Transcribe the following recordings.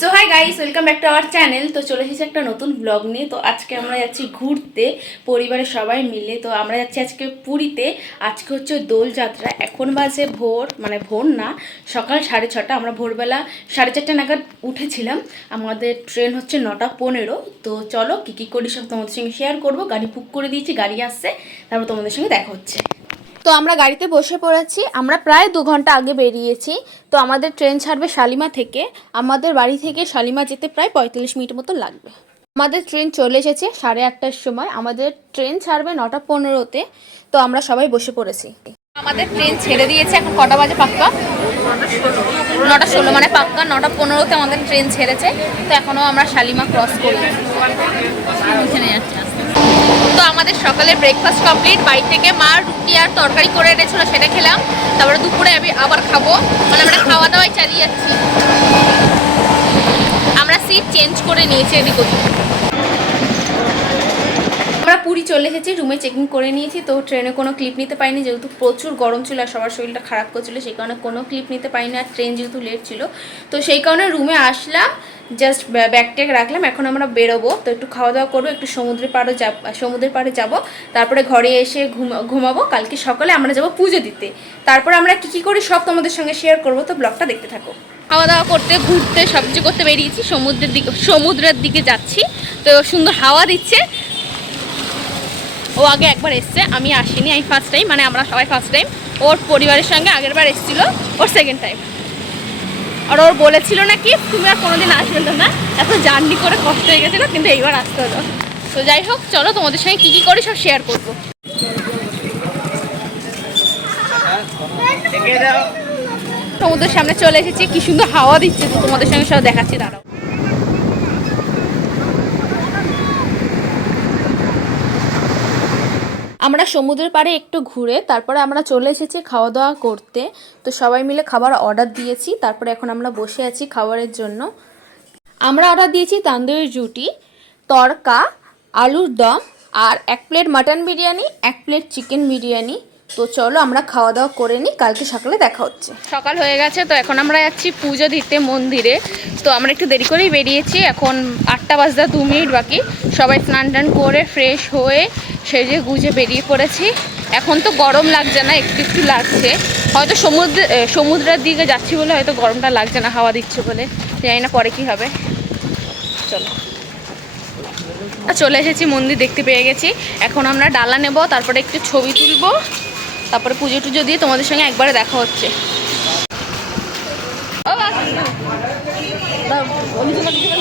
So hi guys, welcome back to our channel. তো চলে এসেছি একটা নতুন ব্লগ নিয়ে। তো আজকে আমরা যাচ্ছি ঘুরতে পরিবারের সবাই মিলে। তো আমরা যাচ্ছি আজকে পুরীতে। আজকে হচ্ছে দোলযাত্রা। এখন বাজে ভোর, মানে ভোর না, সকাল 6:30। আমরা ভোরবেলা 4:30 নাগাদ উঠেছিলাম। আমাদের ট্রেন হচ্ছে 9:15। তো চলো কী কী করি সব তোমাদের সঙ্গে শেয়ার করবো। গাড়ি বুক করে দিয়েছি, গাড়ি আসছে, তারপর তোমাদের সঙ্গে দেখা হচ্ছে। তো আমরা গাড়িতে বসে পড়েছি। আমরা প্রায় 2 ঘন্টা আগে বেরিয়েছি। তো আমাদের ট্রেন ছাড়বে শালিমা থেকে। আমাদের বাড়ি থেকে শালিমা যেতে প্রায় 45 মিনিট মতো লাগবে। আমাদের ট্রেন চলে এসেছে 8:30টার সময়। আমাদের ট্রেন ছাড়বে 9:15-তে। তো আমরা সবাই বসে পড়েছি। আমাদের ট্রেন ছেড়ে দিয়েছে। এখন কটা বাজে পাক্কা? 9:16, মানে পাক্কা 9:15-তে আমাদের ট্রেন ছেড়েছে। তো এখনও আমরা শালিমা ক্রস করি। তো আমাদের সকালে ব্রেকফাস্ট কমপ্লিট। বাড়ি থেকে মা রুটি আর তরকারি করে এনেছিল, সেটা খেলাম। তারপরে দুপুরে আমি আবার খাবো, মানে আমরা খাওয়া দাওয়াই চালিয়ে যাচ্ছি। আমরা সিট চেঞ্জ করে নিয়েছি এদিক ওদিক। আমরা পুরী চলে এসেছি, রুমে চেকিং করে নিয়েছি। তো ট্রেনে কোনো ক্লিপ নিতে পারিনি, যেহেতু প্রচুর গরম ছিল আর সবার শরীরটা খারাপ করছিল, সেই কারণে কোনো ক্লিপ নিতে পারিনি। আর ট্রেন যেহেতু লেট ছিল, তো সেই কারণে রুমে আসলাম, জাস্ট ব্যাগ ট্যাগ রাখলাম। এখন আমরা বেরোবো। তো একটু খাওয়া দাওয়া করবো, একটু সমুদ্রের পাড়ে যাব, তারপরে ঘরে এসে ঘুমাবো। কালকে সকালে আমরা যাব পুজো দিতে। তারপরে আমরা কী করি সব তোমাদের সঙ্গে শেয়ার করবো। তো ব্লগটা দেখতে থাকো। খাওয়া দাওয়া করতে, ঘুরতে, সব কিছু করতে বেরিয়েছি। সমুদ্রের দিকে যাচ্ছি। তো সুন্দর হাওয়া দিচ্ছে। ও আগে একবার এসছে, আমি আসিনি, আমি ফার্স্ট টাইম, মানে আমরা সবাই ফার্স্ট টাইম। ওর পরিবারের সঙ্গে আগের বার এসেছিলো, ওর সেকেন্ড টাইম। আর ওর বলেছিল নাকি তুমি আর কোনোদিন আসবে না, এত জার্নি করে কষ্ট হয়ে গেছিলো, কিন্তু এইবার আসতে হলো। তো যাই হোক, চলো তোমাদের সঙ্গে কী কী করি সব শেয়ার করবো। সমুদ্রের সামনে চলে এসেছি, কি সুন্দর হাওয়া দিচ্ছে। তো তোমাদের সঙ্গে সব দেখাচ্ছি, দাঁড়াও। আমরা সমুদ্রের পাড়ে একটু ঘুরে তারপরে আমরা চলে এসেছি খাওয়া দাওয়া করতে। তো সবাই মিলে খাবার অর্ডার দিয়েছি। তারপরে এখন আমরা বসে আছি খাবারের জন্য। আমরা অর্ডার দিয়েছি তান্দুরি রুটি, তড়কা, আলুর দম, আর 1 plate mutton biryani, 1 plate chicken biryani. তো চলো আমরা খাওয়া দাওয়া করে নিই, কালকে সকালে দেখা হচ্ছে। সকাল হয়ে গেছে, তো এখন আমরা যাচ্ছি পুজো দিতে মন্দিরে। তো আমরা একটু দেরি করেই বেরিয়েছি। এখন 8টা বাজতে 2 মিনিট বাকি। সবাই স্নান টান করে ফ্রেশ হয়ে সেজে গুজে বেরিয়ে পড়েছি। এখন তো গরম লাগছে না, একটু একটু লাগছে। হয়তো সমুদ্রের দিকে যাচ্ছি বলে হয়তো গরমটা লাগছে না, হাওয়া দিচ্ছে বলে। জানি না পরে কি হবে। চলো, চলে এসেছি, মন্দির দেখতে পেয়ে গেছি। এখন আমরা ডালা নেব, তারপরে একটু ছবি তুলবো, তারপরে পুজো টুজো দিয়ে তোমাদের সঙ্গে একবারে দেখা হচ্ছে।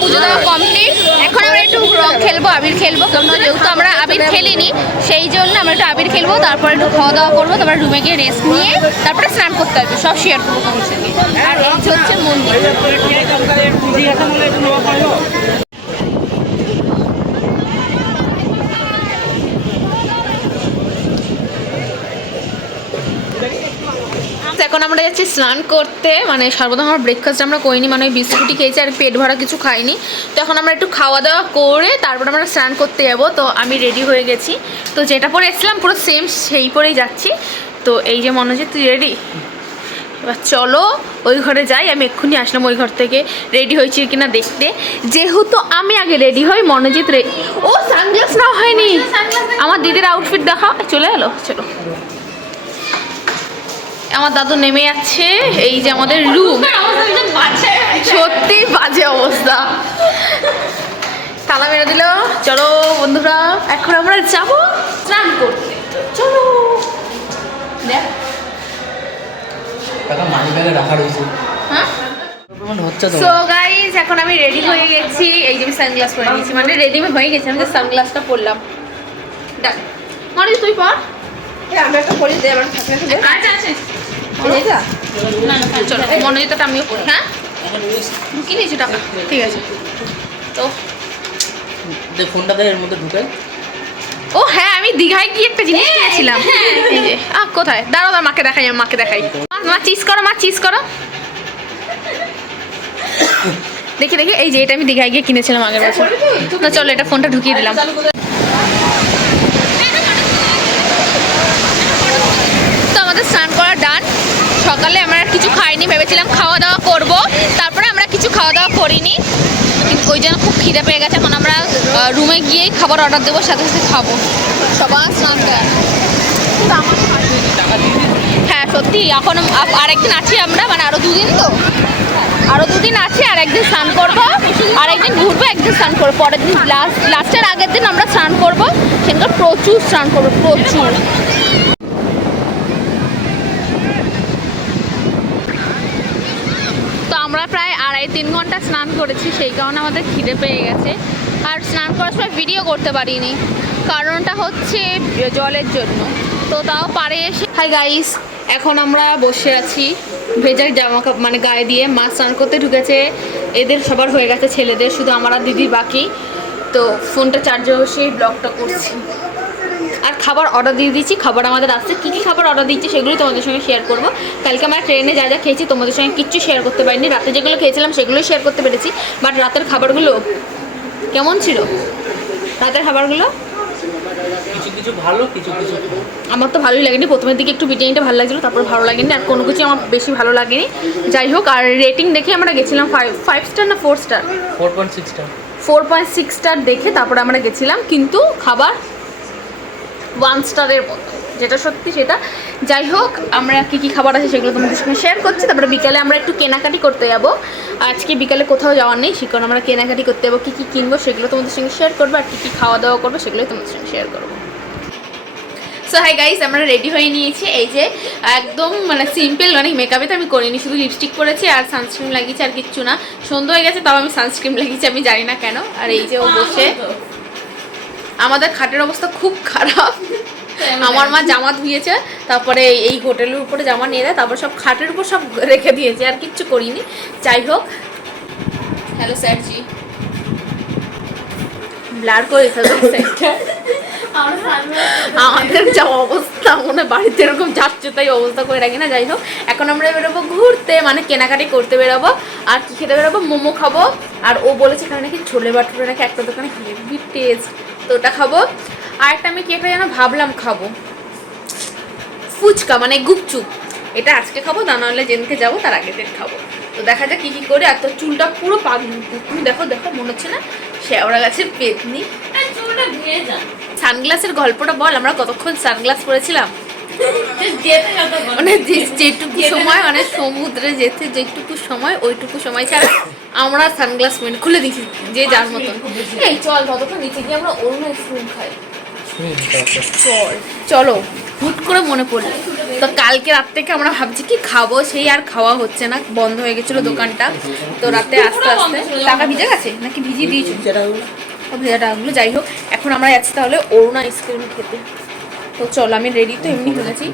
পুজো দেওয়া কমপ্লিট। এখন আমরা একটু রং খেলবো, আবির খেলবো। যেহেতু আমরা আবির খেলিনি, সেই জন্য আমরা একটু আবির খেলবো, তারপরে একটু খাওয়া দাওয়া করবো, তারপরে রুমে গিয়ে রেস্ট নিয়ে তারপরে স্নান করতে হবে। সব শেয়ার করবো তোমার সঙ্গে। আর এই হচ্ছে মন্দির। এখন আমরা যাচ্ছি স্নান করতে। মানে সর্বদা আমার ব্রেকফাস্ট আমরা করিনি, মানে ওই বিস্কুটই খেয়েছি আর পেট ভরা কিছু খাইনি। তো এখন আমরা একটু খাওয়া দাওয়া করে তারপর আমরা স্নান করতে যাবো। তো আমি রেডি হয়ে গেছি। তো যেটা পরে এসেছিলাম পুরো সেম সেই পরেই যাচ্ছি। তো এই যে মনোজিৎ, তুই রেডি? এবার চলো ওই ঘরে যাই। আমি এক্ষুনি আসলাম ওই ঘর থেকে, রেডি হয়েছি কিনা দেখতে। যেহেতু আমি আগে রেডি হই, মনোজিৎ ও সানগ্লাস নাও হয়নি। আমার দিদির আউটফিট দেখা চলে এলো। চলো, আমার দাদু নেমে যাচ্ছে। এই যে আমাদের রুম, সত্যি বাজে অবস্থা, তালা মেরে দিল। চলো বন্ধুরা, এখন আমরা যাবো স্নান করতে। চলো, সো গাইস, এখন আমি রেডি হয়ে গেছি। এই যে আমি সানগ্লাস পরে নিয়েছি, মানে রেডি হয়ে গেছি। আমি যে সানগ্লাসটা পরলাম। ডান, মানে তুই পর। আমি একটা পরে দে, আমার থাকলে আচ্ছা আচ্ছা। চলো মনোজিতটা আমিও পড়ি। হ্যাঁ, ঢুকিয়ে নিয়েছি টাকা, ঠিক আছে। তো ফোনটা দেয় এর মধ্যে ঢুকাই। ও হ্যাঁ, আমি দীঘায় গিয়ে একটা জিনিস কিনেছিলাম। এই যে কোথায়, দাঁড়াও, তার মাকে দেখাই, আমি মাকে দেখাই। মা চিজ করো, মা চিজ করো। দেখি দেখি, এই যে এটা আমি দীঘায় গিয়ে কিনেছিলাম আগের বছর। না চলো, এটা ফোনটা ঢুকিয়ে দিলাম। তো আমাদের স্নান করা ডান। সকালে আমরা কিছু খাইনি, ভেবেছিলাম খাওয়া দাওয়া করবো, তারপরে আমরা কিছু খাওয়া দাওয়া করিনি, কিন্তু ওই জন্য খুব খিদে পেয়ে গেছে। এখন আমরা রুমে গিয়েই খাবার অর্ডার দেবো, সাথে সাথে খাবো। সবার স্নান করে হ্যাঁ সত্যি, এখন আরেকদিন আছি আমরা, মানে আরও 2 দিন, তো আরও 2 দিন আছে। আর একদিন স্নান করবো, আর একদিন ঘুরবো, একদিন স্নান করবো। পরের দিন লাস্টের আগের দিন আমরা স্নান করবো, সেখানে প্রচুর স্নান করবো, প্রচুর। তো আমরা প্রায় 2.5-3 ঘন্টা স্নান করেছি, সেই কারণে আমাদের খিদে পেয়ে গেছে। আর স্নান করার সময় ভিডিও করতে পারিনি, কারণটা হচ্ছে জলের জন্য। তো তাও পারে এসে হাই গাইস, এখন আমরা বসে আছি ভেজা জামা কাপড় মানে গায়ে দিয়ে। মা স্নান করতে ঢুকেছে, এদের সবার হয়ে গেছে, ছেলেদের, শুধু আমার আর দিদির বাকি। তো ফোনটা চার্জে বসেই ব্লগটা করছি। আর খাবার অর্ডার দিয়ে দিচ্ছি, খাবার আমাদের আসছে। কী কী খাবার অর্ডার দিচ্ছি সেগুলো তোমাদের সঙ্গে শেয়ার করবো। কালকে আমরা ট্রেনে যা যা খেয়েছি তোমাদের সঙ্গে কিচ্ছু শেয়ার করতে পারিনি। রাতে যেগুলো খেয়েছিলাম সেগুলোই শেয়ার করতে পেরেছি, বাট রাতের খাবারগুলো কেমন ছিল? রাতের খাবারগুলো কিছু কিছু ভালো, কিছু কিছু আমার তো ভালোই লাগেনি। প্রথমের দিকে একটু বিরিয়ানিটা ভালো লাগছিলো, তারপর ভালো লাগেনি। আর কোনো কিছু আমার বেশি ভালো লাগেনি। যাই হোক, আর রেটিং দেখে আমরা গেছিলাম 5 স্টার না 4 স্টার, 4.6 স্টার 4.6 স্টার দেখে তারপরে আমরা গেছিলাম। কিন্তু খাবার 1 স্টারের মতো, যেটা সত্যি সেটা। যাই হোক, আমরা কী কী খাবার আছে সেগুলো তোমাদের সঙ্গে শেয়ার করছি। তারপরে বিকালে আমরা একটু কেনাকাটি করতে যাবো। আজকে বিকালে কোথাও যাওয়ার নেই, সে কারণে আমরা কেনাকাটি করতে যাবো। কী কী কিনবো সেগুলো তোমাদের সঙ্গে শেয়ার করবো, আর কী কী খাওয়া দাওয়া করবো সেগুলোই তোমাদের সঙ্গে শেয়ার করবো। সো হাই গাইস, আমরা রেডি হয়ে নিয়েছি। এই যে একদম মানে সিম্পল, অনেক মেকআপে তো আমি করিনি, শুধু লিপস্টিক পরেছি আর সানস্ক্রিন লাগিয়েছি, আর কিচ্ছু না। সন্ধ্যা হয়ে গেছে, তাও আমি সানস্ক্রিন লাগিয়েছি, আমি জানি না কেন। আর এই যে ও বসে, আমাদের খাটের অবস্থা খুব খারাপ। আমার মা জামা ধুয়েছে, তারপরে এই হোটেলের উপরে জামা নিয়ে দেয়, তারপর সব খাটের উপর সব রেখে দিয়েছে, আর কিচ্ছু করিনি। যাই হোক, হ্যালো স্যারজি, ব্লার করে ফেলছে আমাদের যা অবস্থা, মনে বাড়িতে এরকম যাচ্ছে তাই অবস্থা করে রাখি না। যাই হোক, এখন আমরা বেরোবো ঘুরতে, মানে কেনাকাটি করতে বেরোবো। আর কি খেতে বেরোবো? মোমো খাবো। আর ও বলেছে এখানে নাকি ছোলে বাটুরে নাকি একটা দোকানে হেভি টেস্ট, তো ওটা খাবো। আর একটা আমি কি একটা যেন ভাবলাম খাবো, ফুচকা মানে গুপচুপ। এটা আজকে খাবো, তা নাহলে যেদিনকে যাবো তার আগের দিন খাবো। তো দেখা যাক কী কী করে। আর তোর চুলটা পুরো পাগলি, তুমি দেখো দেখো, মনে হচ্ছে না শেওড়া গাছের পেতনি। সানগ্লাসের গল্পটা বল, আমরা কতক্ষণ সানগ্লাস পরেছিলাম। মানে যেটুকু সময়, মানে সমুদ্রে যেতে যেটুকু সময়, ওইটুকু সময় ছাড়া আমরা সানগ্লাস খুলে দিচ্ছি যে যার মতন। এই চল ততক্ষণ নিচে গিয়ে আমরা অন্য আইসক্রিম খাই। চলো, হুট করে মনে পড়লো। তো কালকে রাত থেকে আমরা ভাবছি কি খাবো, সেই আর খাওয়া হচ্ছে না, বন্ধ হয়ে গেছিলো দোকানটা। তো রাতে আস্তে আস্তে টাকা ভিজে গেছে নাকি ভিজিয়ে দিয়েছি ভেজা টাকাগুলো। যাই হোক, এখন আমরা যাচ্ছি তাহলে অরুণা আইসক্রিম খেতে। তো চলো, আমি রেডি তো এমনি হয়ে গেছি।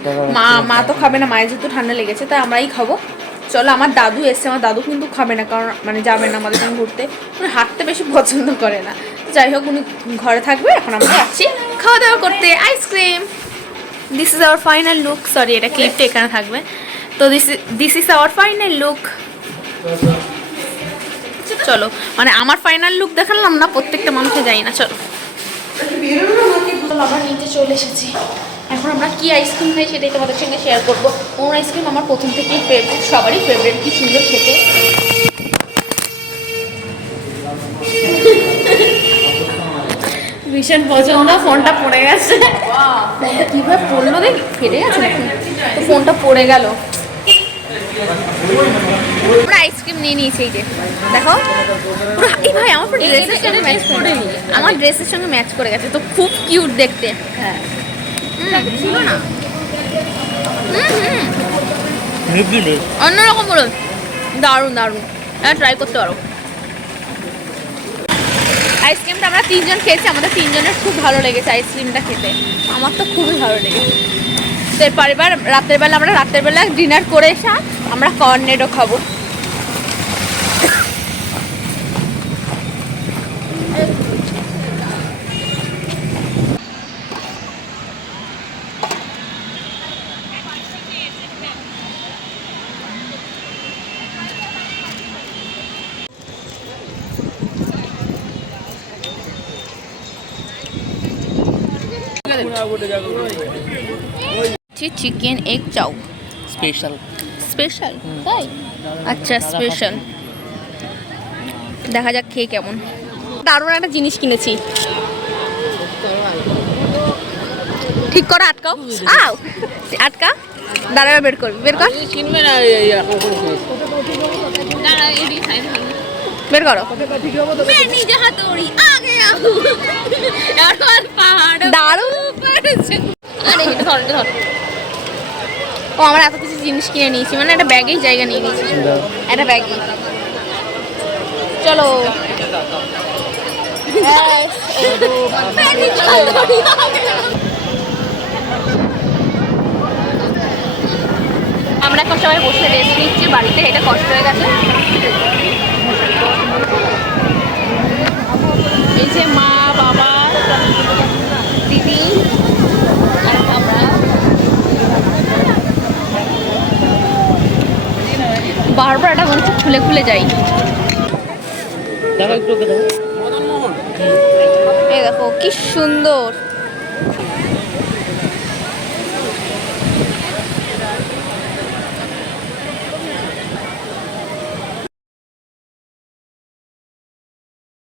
মা তো খাবে না, মায়ের যেহেতু ঠান্ডা লেগেছে তাই আমরাই খাবো। চলো, আমার দাদু এসছে, আমার দাদু কিন্তু খাবে না, কারণ মানে যাবে না আমাদের সঙ্গে ঘুরতে, উনি হাঁটতে বেশি পছন্দ করে না। যাই হোক, উনি ঘরে থাকবে। এখন আমরা যাচ্ছি খাওয়া দাওয়া করতে, ice cream. This is our final look. Sorry, এটা ক্লিপটা এখানে থাকবে। তো this is our final look. চলো, মানে আমার ফাইনাল লুক দেখালাম না, প্রত্যেকটা মানুষে যাই না। চলো, আমরা নিচে চলে এসেছি। এখন আমরা কি আইসক্রিম খাই সেটাই তোমাদের সঙ্গে শেয়ার করবো। কোন আইসক্রিম আমার প্রথম থেকেই ফেভারিট, সবারই ফেভারিট, কি সুন্দর খেতে। ভীষণ পছন্দ। ফোনটা পড়ে গেছে, ফোনটা কীভাবে পড়লো দেখ, ফেটে গেছে নাকি? তো ফোনটা পড়ে গেল। আমরা আইসক্রিম নিয়ে নিয়েছি, এই যে দেখো পুরো। এই ভাই, আমার পুরো ড্রেসের সঙ্গে ম্যাচ করে, আমার ড্রেসের সঙ্গে ম্যাচ করে গেছে, তো খুব কিউট দেখতে। হ্যাঁ, ছিল না, অন্যরকম বলুন, দারুণ দারুণ, ট্রাই করতে পারো। আইসক্রিমটা আমরা 3 জন খেয়েছি, আমাদের 3 জনের খুব ভালো লেগেছে আইসক্রিমটা খেতে, আমার তো খুবই ভালো লেগেছে। তো এরপর এবার রাতের বেলা ডিনার করে এসে আমরা কর্নেডো খাবো। চিকেন এগ চাউ স্পেশাল স্পেশাল, তাই? আচ্ছা, স্পেশাল। দেখা যাক খেয়ে কেমন। দারুণ একটা জিনিস কিনেছি। ঠিক করো, আটকাও। আও আটকা, দাঁড়াবে, বের করবি, বের কর, কিনবে না বের করো। দারুণ। আরে এটা ধর, এটা ধর। ও আমরা এত কিছু জিনিস কিনে নিয়েছি, মানে একটা ব্যাগেই জায়গা নিয়ে নিয়েছি, একটা ব্যাগে। চলো আমরা এখন সবাই বসে রেস্ট নিচ্ছি বাড়িতে, এটা কষ্ট হয়ে গেছে। এই যে মা, বাবা, দিদি আর আমরা। বারবার এটা মনে হচ্ছে খুলে খুলে যাই। দেখো একটু ওকে দেখো। এই দেখো কি সুন্দর।